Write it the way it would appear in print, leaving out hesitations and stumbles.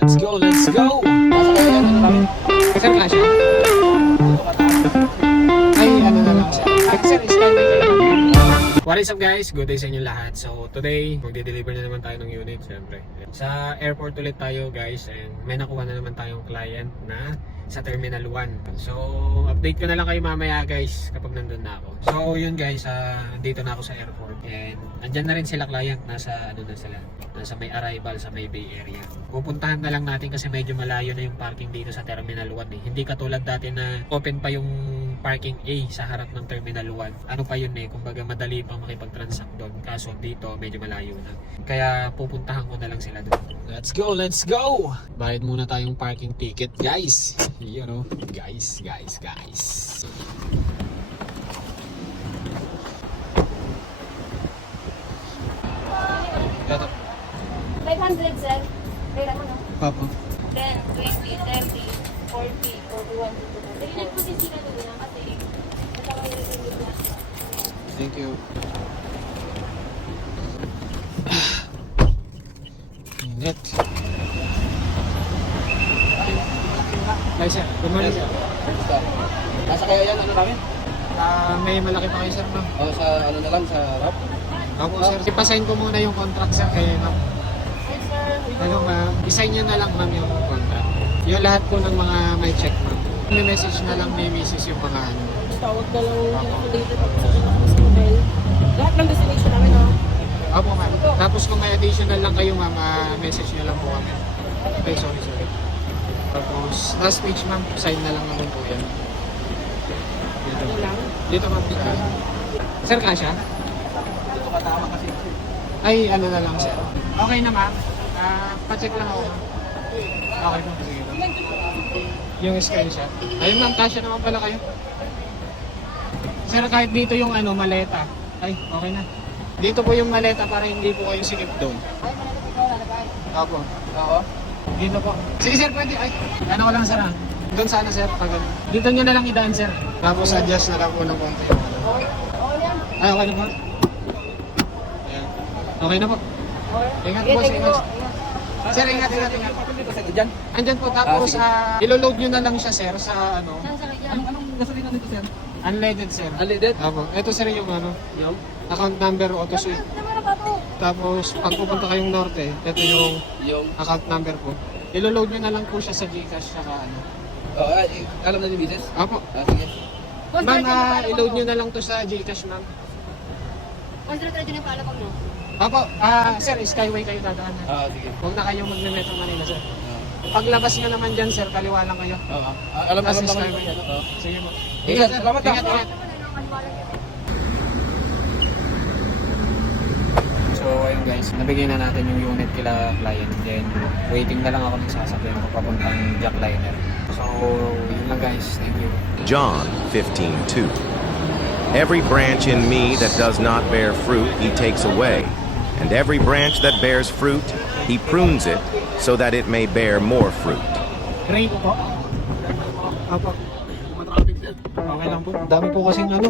Let's go, let's go! Sir, kasha? Ay, ano na lang sir. Sir, Skyway kayo. What is up guys? Good day sa inyo lahat. So today, magde-deliver na naman tayo ng unit syempre. Sa airport ulit tayo guys, and may nakuha na naman tayong client na sa Terminal 1. So update ko na lang kayo mamaya guys kapag nandun na ako. So yun guys, dito na ako sa airport, and andyan na rin sila client. Nasa may arrival sa may Bay Area. Pupuntahan na lang natin kasi medyo malayo na yung parking dito sa Terminal 1 eh. Hindi katulad dati na open pa yung parking A sa harap ng Terminal 1. Ano pa yun eh, kumbaga madali pang makipag-transact doon. Kaso dito medyo malayo na. Kaya pupuntahan ko na lang sila doon. Let's go, let's go! Bayad muna tayong parking ticket guys. You know, guys. Ito. 500 sir. Kaya mo no? Papa. 10, 20, 30, 40, 41, 52. Dali na po sisika doon lang kasi natawag yung review na. Thank you. Init. Hi sir, good morning sir. Nasa kaya yan, ano namin? May malaki pa kayo sir, no? O sa ano na lang, sa rap? Ako sir, ipasign ko muna yung contract sir kayo, no? Hi sir. Hello ma'am, isign nyo na lang ma'am yung contract. Yung lahat po ng mga may check ma'am. May message na lang ni Mrs. yung mga ano. Tawag na lang yung affiliated sa hospital. Lahat ng destination namin no? Opo ma'am. Tapos kung may additional lang kayo ma'am, message nyo lang po kami. Ay, sorry. Tapos last page ma'am, sign na lang naman po yan. Dito. Ano lang? Dito ma'am. Sir, kasha? Dito katama kasi. Ay, ano na lang sir. Okay na ma'am. Pa-check lang ako. Okay po, sige ma'am. Yung screenshot. Ayun ma'am, kasha naman pala kayo. Sir, kahit dito yung ano, maleta. Ay, okay na. Dito po yung maleta para hindi po kayo sikip doon. Opo. Oo. Dito po. Sige sir, pwede. Ay, ano ko lang sir ha. Doon sana sir. Dito nyo na lang idaan sir. Tapos adjust na lang po ng konti. Ay, okay na po. Ayan. Okay na po. Ingat po, ingat. Sir, ingat. Dito sa dyan. Andyan po, tapos ilo-load nyo na lang siya sir sa ano, Saan sa kanya? Anong gasolina nito, sir? unleaded sir. Unleaded? Opo. Ito sir yung ano, Yung? account number auto sweep. Naman na po. Tapos pag pupunta kayong norte, ito yung Yung? account number po. Ilo-load nyo na lang po siya sa GCash saka ano. Oo, alam na ni Mrs. Opo. Sige. Ma'am, i-load nyo na lang to sa GCash ma'am. Consider din yung palapag mo. Opo, sir, Skyway kayo dadaan. Oo, sige. Huwag na kayong mag-Metro Manila sir. Paglabas nyo naman dyan sir, kaliwa lang kayo. Oo. Alam Tapos naman Skyway. yan. Oo. Sige po. Ingat, salamat ah. Ingat. So ayun guys, nabigyan na natin yung unit kila client. Then waiting na lang ako ng sasakyan ko papuntang Jackliner. So yun lang guys, thank you. John 15:2. Every branch in me that does not bear fruit, he takes away. And every branch that bears fruit, he prunes it, so that it may bear more fruit. Great po. Opo. Okay lang po. Dami po kasing ano.